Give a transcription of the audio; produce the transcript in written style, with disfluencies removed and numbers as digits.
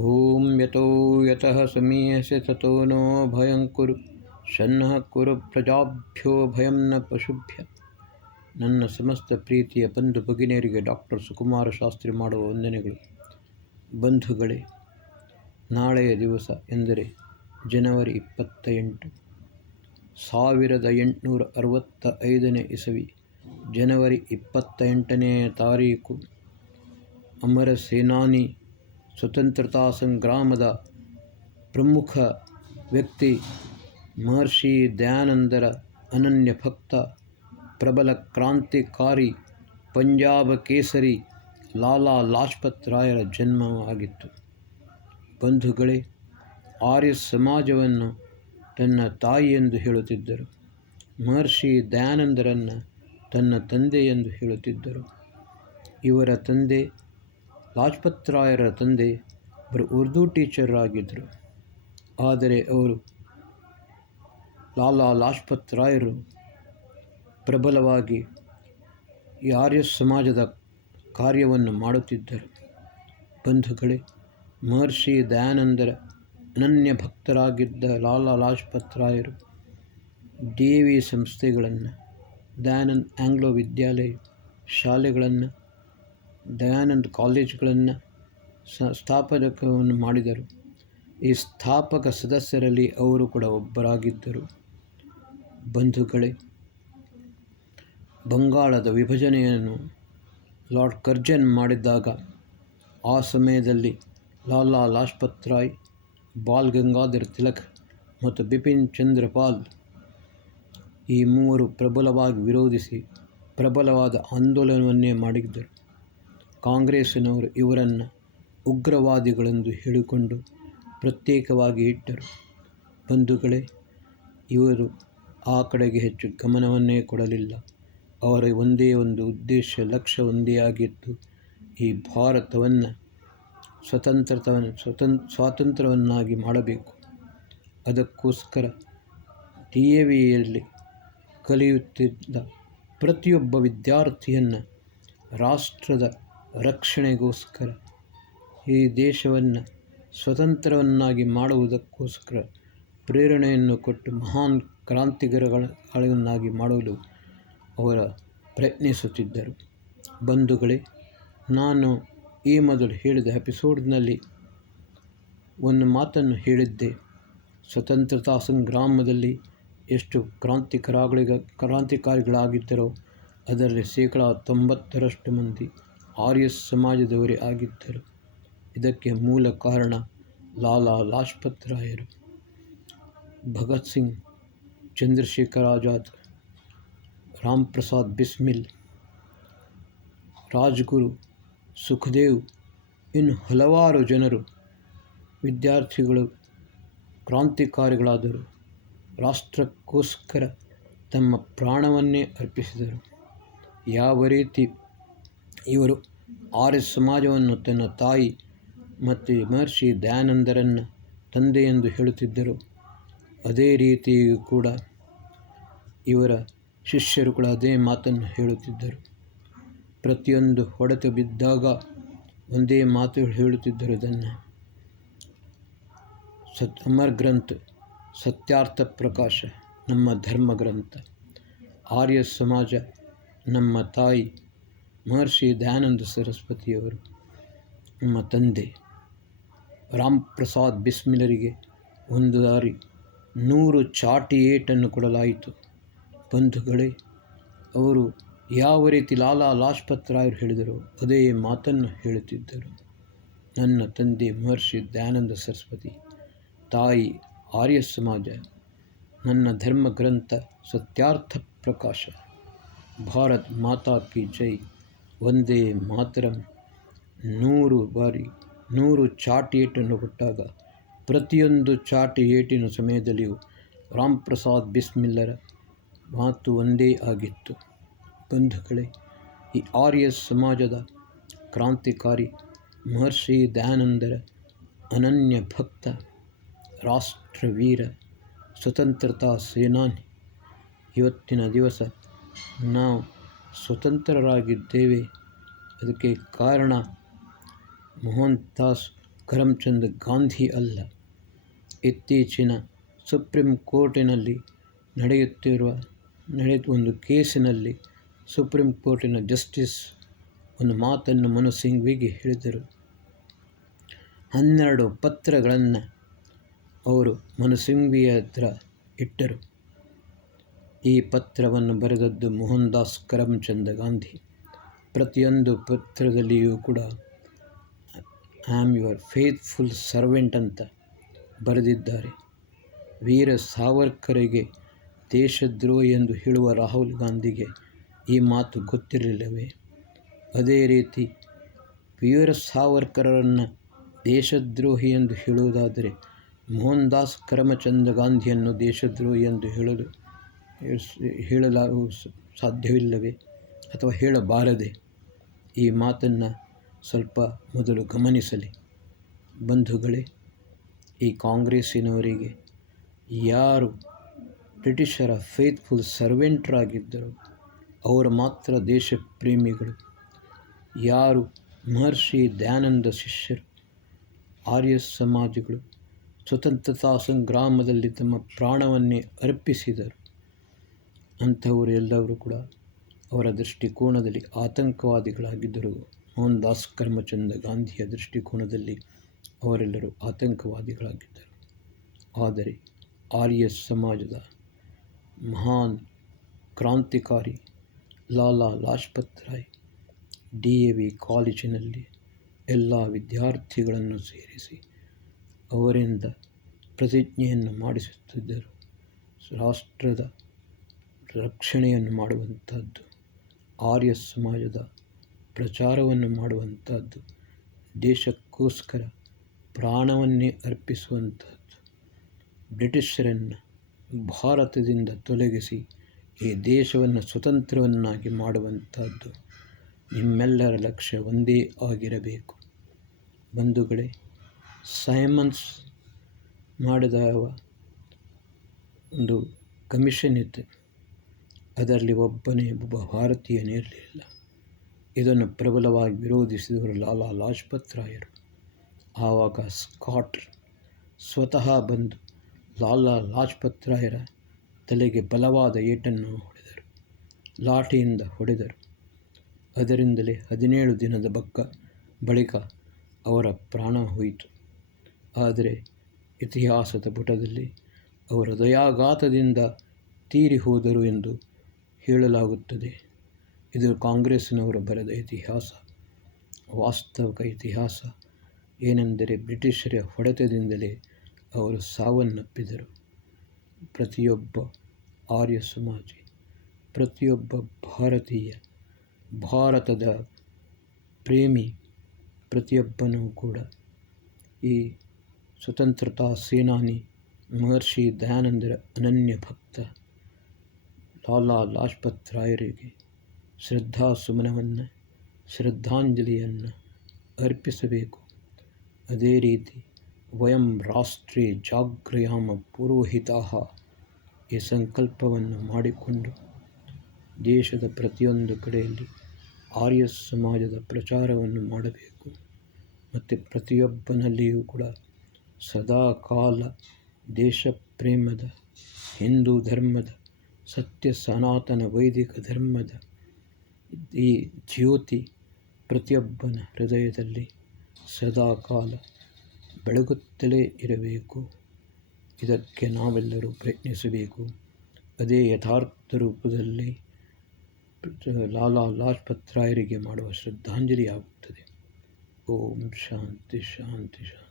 ಓಂ ಯತೋ ಯತಃ ಸಮೀಯಸೆ ತತೋ ನೋ ಭಯಂ ಕುರು ಸನ್ನಃ ಕುರು ಪ್ರಜಾಭ್ಯೋ ಭಯಂ ನ ಪಶುಭ್ಯ. ನನ್ನ ಸಮಸ್ತ ಪ್ರೀತಿಯ ಬಂಧು ಭಗಿನಿಯರಿಗೆ ಡಾಕ್ಟರ್ ಸುಕುಮಾರ ಶಾಸ್ತ್ರಿ ಮಾಡುವ ವಂದನೆಗಳು. ಬಂಧುಗಳೇ, ನಾಳೆಯ ದಿವಸ ಎಂದರೆ ಜನವರಿ 28, 1865 ಇಸವಿ ಜನವರಿ 28ನೇ ತಾರೀಕು. ಅಮರ ಸೇನಾನಿ, ಸ್ವತಂತ್ರತಾ ಸಂಗ್ರಾಮದ ಪ್ರಮುಖ ವ್ಯಕ್ತಿ, ಮಹರ್ಷಿ ದಯಾನಂದರ ಅನನ್ಯ ಭಕ್ತ, ಪ್ರಬಲ ಕ್ರಾಂತಿಕಾರಿ, ಪಂಜಾಬ ಕೇಸರಿ ಲಾಲಾ ಲಾಜಪತ್ ರಾಯರ ಜನ್ಮವಾಗಿತ್ತು. ಬಂಧುಗಳೇ, ಆರ್ಯ ಸಮಾಜವನ್ನು ತನ್ನ ತಾಯಿ ಎಂದು ಹೇಳುತ್ತಿದ್ದರು. ಮಹರ್ಷಿ ದಯಾನಂದರನ್ನು ತನ್ನ ತಂದೆ ಎಂದು ಹೇಳುತ್ತಿದ್ದರು. ಇವರ ತಂದೆ ಲಾಜಪತ್ ರಾಯರ ತಂದೆ ಒಬ್ಬರು ಉರ್ದು ಟೀಚರ್ ಆಗಿದ್ದರು. ಆದರೆ ಅವರು ಲಾಲಾ ಲಾಜಪತ್ ರಾಯರು ಪ್ರಬಲವಾಗಿ ಈ ಆರ್ಯ ಸಮಾಜದ ಕಾರ್ಯವನ್ನು ಮಾಡುತ್ತಿದ್ದರು. ಬಂಧುಗಳೇ, ಮಹರ್ಷಿ ದಯಾನಂದರ ಅನನ್ಯ ಭಕ್ತರಾಗಿದ್ದ ಲಾಲಾ ಲಾಜಪತ್ ರಾಯರು ಡಿ.ವಿ ಸಂಸ್ಥೆಗಳನ್ನು, ದಯಾನಂದ್ ಆಂಗ್ಲೋ ವಿದ್ಯಾಲಯ ಶಾಲೆಗಳನ್ನು, ದಯಾನಂದ್ ಕಾಲೇಜುಗಳನ್ನು ಸ್ಥಾಪಕವನ್ನು ಮಾಡಿದರು. ಈ ಸ್ಥಾಪಕ ಸದಸ್ಯರಲ್ಲಿ ಅವರು ಕೂಡ ಒಬ್ಬರಾಗಿದ್ದರು. ಬಂಧುಗಳೇ, ಬಂಗಾಳದ ವಿಭಜನೆಯನ್ನು ಲಾರ್ಡ್ ಕರ್ಜನ್ ಮಾಡಿದ್ದಾಗ ಆ ಸಮಯದಲ್ಲಿ ಲಾಲಾ ಲಾಜಪತ್ ರಾಯ್, ಬಾಲ್ ಗಂಗಾಧರ್ ತಿಲಕ್ ಮತ್ತು ಬಿಪಿನ್ ಚಂದ್ರ ಪಾಲ್ ಈ ಮೂವರು ಪ್ರಬಲವಾಗಿ ವಿರೋಧಿಸಿ ಪ್ರಬಲವಾದ ಆಂದೋಲನವನ್ನೇ ಮಾಡಿದ್ದರು. ಕಾಂಗ್ರೆಸ್ಸಿನವರು ಇವರನ್ನು ಉಗ್ರವಾದಿಗಳೆಂದು ಹೇಳಿಕೊಂಡು ಪ್ರತ್ಯೇಕವಾಗಿ ಇಟ್ಟರು. ಬಂಧುಗಳೇ, ಇವರು ಆ ಕಡೆಗೆ ಹೆಚ್ಚು ಗಮನವನ್ನೇ ಕೊಡಲಿಲ್ಲ. ಅವರ ಒಂದೇ ಒಂದು ಉದ್ದೇಶ, ಲಕ್ಷ್ಯ ಒಂದೇ ಆಗಿತ್ತು: ಈ ಭಾರತವನ್ನು ಸ್ವಾತಂತ್ರ್ಯವನ್ನಾಗಿ ಮಾಡಬೇಕು. ಅದಕ್ಕೋಸ್ಕರ ಡಿ.ಎ.ವಿಯಲ್ಲಿ ಕಲಿಯುತ್ತಿದ್ದ ಪ್ರತಿಯೊಬ್ಬ ವಿದ್ಯಾರ್ಥಿಯನ್ನು ರಾಷ್ಟ್ರದ ರಕ್ಷಣೆಗೋಸ್ಕರ, ಈ ದೇಶವನ್ನು ಸ್ವತಂತ್ರವನ್ನಾಗಿ ಮಾಡುವುದಕ್ಕೋಸ್ಕರ ಪ್ರೇರಣೆಯನ್ನು ಕೊಟ್ಟು ಮಹಾನ್ ಕ್ರಾಂತಿಕಾರಿಗಳನ್ನಾಗಿ ಮಾಡಲು ಅವರು ಪ್ರಯತ್ನಿಸುತ್ತಿದ್ದರು. ಬಂಧುಗಳೇ, ನಾನು ಈ ಮೊದಲು ಹೇಳಿದ ಎಪಿಸೋಡ್ನಲ್ಲಿ ಒಂದು ಮಾತನ್ನು ಹೇಳಿದ್ದೆ: ಸ್ವತಂತ್ರತಾ ಸಂಗ್ರಾಮದಲ್ಲಿ ಎಷ್ಟು ಕ್ರಾಂತಿಕಾರಿಗಳಾಗಿದ್ದರೋ ಅದರಲ್ಲಿ 90% ಮಂದಿ ಆರ್ಯ ಸಮಾಜದವರೇ ಆಗಿದ್ದರು. ಇದಕ್ಕೆ ಮೂಲ ಕಾರಣ ಲಾಲಾ ಲಾಜಪತ್ ರಾಯರು, ಭಗತ್ ಸಿಂಗ್, ಚಂದ್ರಶೇಖರ್ ಆಜಾದ್, ರಾಮ್ ಪ್ರಸಾದ್ ಬಿಸ್ಮಿಲ್, ರಾಜ್ಗುರು, ಸುಖದೇವ್, ಇನ್ನು ಹಲವಾರು ಜನರು ವಿದ್ಯಾರ್ಥಿಗಳು ಕ್ರಾಂತಿಕಾರಿಗಳಾದರು. ರಾಷ್ಟ್ರಕ್ಕೋಸ್ಕರ ತಮ್ಮ ಪ್ರಾಣವನ್ನೇ ಅರ್ಪಿಸಿದರು. ಯಾವ ರೀತಿ ಇವರು ಆರ್ಯ ಸಮಾಜವನ್ನು ತನ್ನ ತಾಯಿ ಮತ್ತು ಮಹರ್ಷಿ ದಯಾನಂದರನ್ನು ತಂದೆ ಎಂದು ಹೇಳುತ್ತಿದ್ದರು, ಅದೇ ರೀತಿ ಕೂಡ ಇವರ ಶಿಷ್ಯರು ಕೂಡ ಅದೇ ಮಾತನ್ನು ಹೇಳುತ್ತಿದ್ದರು. ಪ್ರತಿಯೊಂದು ಹೊಡೆತ ಬಿದ್ದಾಗ ಒಂದೇ ಮಾತು ಹೇಳುತ್ತಿದ್ದರು: ಇದನ್ನು ಅಮರ್ ಗ್ರಂಥ, ಸತ್ಯಾರ್ಥ ಪ್ರಕಾಶ ನಮ್ಮ ಧರ್ಮ ಗ್ರಂಥ, ಆರ್ಯ ಸಮಾಜ ನಮ್ಮ ತಾಯಿ ಮಹರ್ಷಿ ದಯಾನಂದ ಸರಸ್ವತಿಯವರು, ನಮ್ಮ ತಂದೆ. ರಾಮ್ ಪ್ರಸಾದ್ ಬಿಸ್ಮಿಲರಿಗೆ ಒಂದು ದಾರಿ 100 ಚಾಟಿ ಏಟನ್ನು ಕೊಡಲಾಯಿತು. ಬಂಧುಗಳೇ, ಅವರು ಯಾವ ರೀತಿ ಲಾಲಾ ಲಾಜಪತ್ ರಾಯರು ಹೇಳಿದರು ಅದೇ ಮಾತನ್ನು ಹೇಳುತ್ತಿದ್ದರು: ನನ್ನ ತಂದೆ ಮಹರ್ಷಿ ದಯಾನಂದ ಸರಸ್ವತಿ, ತಾಯಿ ಆರ್ಯ ಸಮಾಜ, ನನ್ನ ಧರ್ಮ ಗ್ರಂಥ ಸತ್ಯಾರ್ಥ ಪ್ರಕಾಶ, ಭಾರತ್ ಮಾತಾ ಕಿ ಜೈ, ವಂದೇ ಮಾತರಂ. 100 ಚಾಟಿ ಏಟನ್ನು ಕೊಟ್ಟಾಗ ಪ್ರತಿಯೊಂದು ಚಾಟಿ ಏಟಿನ ಸಮಯದಲ್ಲಿಯೂ ರಾಮ್ ಪ್ರಸಾದ್ ಬಿಸ್ಮಿಲ್ಲರ ಮಾತು ಒಂದೇ ಆಗಿತ್ತು. ಬಂಧುಗಳೇ, ಈ ಆರ್ಯ ಸಮಾಜದ ಕ್ರಾಂತಿಕಾರಿ ಮಹರ್ಷಿ ದಯಾನಂದರ ಅನನ್ಯ ಭಕ್ತ, ರಾಷ್ಟ್ರವೀರ, ಸ್ವತಂತ್ರತಾ ಸೇನಾನಿ. ಇವತ್ತಿನ ದಿವಸ ನಾವು ಸ್ವತಂತ್ರರಾಗಿದ್ದೇವೆ. ಅದಕ್ಕೆ ಕಾರಣ ಮೋಹನ್ ದಾಸ್ ಕರಮ್ಚಂದ್ ಗಾಂಧಿ ಅಲ್ಲ. ಇತ್ತೀಚಿನ ಸುಪ್ರೀಂ ಕೋರ್ಟಿನಲ್ಲಿ ನಡೆದ ಒಂದು ಕೇಸಿನಲ್ಲಿ ಸುಪ್ರೀಂ ಕೋರ್ಟಿನ ಜಸ್ಟಿಸ್ ಒಂದು ಮಾತನ್ನು ಮನು ಸಿಂಘ್ವಿಗೆ ಹೇಳಿದರು. 12 ಪತ್ರಗಳನ್ನು ಅವರು ಮನು ಸಿಂಘ್ವಿಯ ಹತ್ರ ಇಟ್ಟರು. ಈ ಪತ್ರವನ್ನು ಬರೆದದ್ದು ಮೋಹನ್ ದಾಸ್ ಕರಮ್ಚಂದ್ ಗಾಂಧಿ. ಪ್ರತಿಯೊಂದು ಪತ್ರದಲ್ಲಿಯೂ ಕೂಡ I am your faithful servant ಅಂತ ಬರೆದಿದ್ದಾರೆ. ವೀರ ಸಾವರ್ಕರಿಗೆ ದೇಶದ್ರೋಹಿ ಎಂದು ಹೇಳುವ ರಾಹುಲ್ ಗಾಂಧಿಗೆ ಈ ಮಾತು ಗೊತ್ತಿರಲಿಲ್ಲವೇ? ಅದೇ ರೀತಿ ವೀರ ಸಾವರ್ಕರನ್ನು ದೇಶದ್ರೋಹಿ ಎಂದು ಹೇಳುವುದಾದರೆ ಮೋಹನ್ ದಾಸ್ ಕರಮ್ಚಂದ್ ಗಾಂಧಿಯನ್ನು ದೇಶದ್ರೋಹಿ ಎಂದು ಹೇಳಲು ಸಾಧ್ಯವಿಲ್ಲವೇ ಅಥವಾ ಹೇಳಬಾರದೆ? ಈ ಮಾತನ್ನು ಸ್ವಲ್ಪ ಮೊದಲು ಗಮನಿಸಲಿ. ಬಂಧುಗಳೇ, ಈ ಕಾಂಗ್ರೆಸ್ಸಿನವರಿಗೆ ಯಾರು ಬ್ರಿಟಿಷರ ಫೇತ್ಫುಲ್ ಸರ್ವೆಂಟ್ರಾಗಿದ್ದರು ಅವರು ಮಾತ್ರ ದೇಶ ಪ್ರೇಮಿಗಳು. ಯಾರು ಮಹರ್ಷಿ ದಯಾನಂದ ಶಿಷ್ಯರು, ಆರ್ಯ ಸಮಾಜಿಗಳು ಸ್ವತಂತ್ರತಾ ಸಂಗ್ರಾಮದಲ್ಲಿ ತಮ್ಮ ಪ್ರಾಣವನ್ನೇ ಅರ್ಪಿಸಿದರು, ಅಂಥವರು ಎಲ್ಲರೂ ಕೂಡ ಅವರ ದೃಷ್ಟಿಕೋನದಲ್ಲಿ ಆತಂಕವಾದಿಗಳಾಗಿದ್ದರು. ಮೋಹನ್ ದಾಸ್ ಕರಮ್ಚಂದ್ ಗಾಂಧಿಯ ದೃಷ್ಟಿಕೋನದಲ್ಲಿ ಅವರೆಲ್ಲರೂ ಆತಂಕವಾದಿಗಳಾಗಿದ್ದರು. ಆದರೆ ಆರ್ಯ ಸಮಾಜದ ಮಹಾನ್ ಕ್ರಾಂತಿಕಾರಿ ಲಾಲಾ ಲಾಜ್ಪತ್ ರಾಯ್ DAV ಕಾಲೇಜಿನಲ್ಲಿ ಎಲ್ಲ ವಿದ್ಯಾರ್ಥಿಗಳನ್ನು ಸೇರಿಸಿ ಅವರಿಂದ ಪ್ರತಿಜ್ಞೆಯನ್ನು ಮಾಡಿಸುತ್ತಿದ್ದರು. ರಾಷ್ಟ್ರದ ರಕ್ಷಣೆಯನ್ನು ಮಾಡುವಂಥದ್ದು, ಆರ್ಯ ಸಮಾಜದ ಪ್ರಚಾರವನ್ನು ಮಾಡುವಂಥದ್ದು, ದೇಶಕ್ಕೋಸ್ಕರ ಪ್ರಾಣವನ್ನೇ ಅರ್ಪಿಸುವಂಥದ್ದು, ಬ್ರಿಟಿಷರನ್ನು ಭಾರತದಿಂದ ತೊಲಗಿಸಿ ಈ ದೇಶವನ್ನು ಸ್ವತಂತ್ರವನ್ನಾಗಿ ಮಾಡುವಂಥದ್ದು. ನಿಮ್ಮೆಲ್ಲರ ಲಕ್ಷ್ಯ ಒಂದೇ ಆಗಿರಬೇಕು. ಬಂಧುಗಳೇ, ಸೈಮನ್ಸ್ ಮಾಡಿದ ಒಂದು ಕಮಿಷನ್ ಇತ್ತು. ಅದರಲ್ಲಿ ಒಬ್ಬ ಭಾರತೀಯನಿರಲಿಲ್ಲ. ಇದನ್ನು ಪ್ರಬಲವಾಗಿ ವಿರೋಧಿಸಿದವರು ಲಾಲಾ ಲಾಜ್ಪತ್ ರಾಯರು. ಆವಾಗ ಸ್ಕಾಟ್ ಸ್ವತಃ ಬಂದು ಲಾಲಾ ಲಾಜ್ಪತ್ ರಾಯರ ತಲೆಗೆ ಬಲವಾದ ಏಟನ್ನು ಹೊಡೆದರು, ಲಾಠಿಯಿಂದ ಹೊಡೆದರು. ಅದರಿಂದಲೇ 17 ದಿನದ ಬಳಿಕ ಅವರ ಪ್ರಾಣ ಹೋಯಿತು. ಆದರೆ ಇತಿಹಾಸದ ಪುಟದಲ್ಲಿ ಅವರು ಹೃದಯಾಘಾತದಿಂದ ತೀರಿ ಹೋದರು ಎಂದು ಹೇಳಲಾಗುತ್ತದೆ. ಇದು ಕಾಂಗ್ರೆಸ್ಸಿನವರು ಬರೆದ ಇತಿಹಾಸ. ವಾಸ್ತವಿಕ ಇತಿಹಾಸ ಏನೆಂದರೆ ಬ್ರಿಟಿಷರ ಹೊಡೆತದಿಂದಲೇ ಅವರು ಸಾವನ್ನಪ್ಪಿದರು. ಪ್ರತಿಯೊಬ್ಬ ಆರ್ಯ ಸಮಾಜಿ, ಪ್ರತಿಯೊಬ್ಬ ಭಾರತೀಯ, ಭಾರತದ ಪ್ರೇಮಿ ಪ್ರತಿಯೊಬ್ಬನೂ ಕೂಡ ಈ ಸ್ವತಂತ್ರತಾ ಸೇನಾನಿ ಮಹರ್ಷಿ ದಯಾನಂದರ ಅನನ್ಯ ಭಕ್ತ ಲಾಲಾ ಲಾಜ್ಪತ್ ರಾಯರಿಗೆ ಶ್ರದ್ಧಾಂಜಲಿಯನ್ನು ಅರ್ಪಿಸಬೇಕು. ಅದೇ ರೀತಿ ವಯಂ ರಾಷ್ಟ್ರೇ ಜಾಗ್ರಯಾಮ ಪುರೋಹಿತಾಃ ಈ ಸಂಕಲ್ಪವನ್ನು ಮಾಡಿಕೊಂಡು ದೇಶದ ಪ್ರತಿಯೊಂದು ಕಡೆಯಲ್ಲಿ ಆರ್ಯ ಸಮಾಜದ ಪ್ರಚಾರವನ್ನು ಮಾಡಬೇಕು. ಮತ್ತು ಪ್ರತಿಯೊಬ್ಬನಲ್ಲಿಯೂ ಕೂಡ ಸದಾಕಾಲ ದೇಶ ಪ್ರೇಮದ, ಹಿಂದೂ ಧರ್ಮದ, ಸತ್ಯ ಸನಾತನ ವೈದಿಕ ಧರ್ಮದ ಈ ಜ್ಯೋತಿ ಪ್ರತಿಯೊಬ್ಬನ ಹೃದಯದಲ್ಲಿ ಸದಾಕಾಲ ಬೆಳಗುತ್ತಲೇ ಇರಬೇಕು. ಇದಕ್ಕೆ ನಾವೆಲ್ಲರೂ ಪ್ರಯತ್ನಿಸಬೇಕು. ಅದೇ ಯಥಾರ್ಥ ರೂಪದಲ್ಲಿ ಲಾಲಾ ಲಾಜ್ಪತ್ ರಾಯರಿಗೆ ಮಾಡುವ ಶ್ರದ್ಧಾಂಜಲಿಯಾಗುತ್ತದೆ. ಓಂ ಶಾಂತಿ ಶಾಂತಿ ಶಾಂತಿ.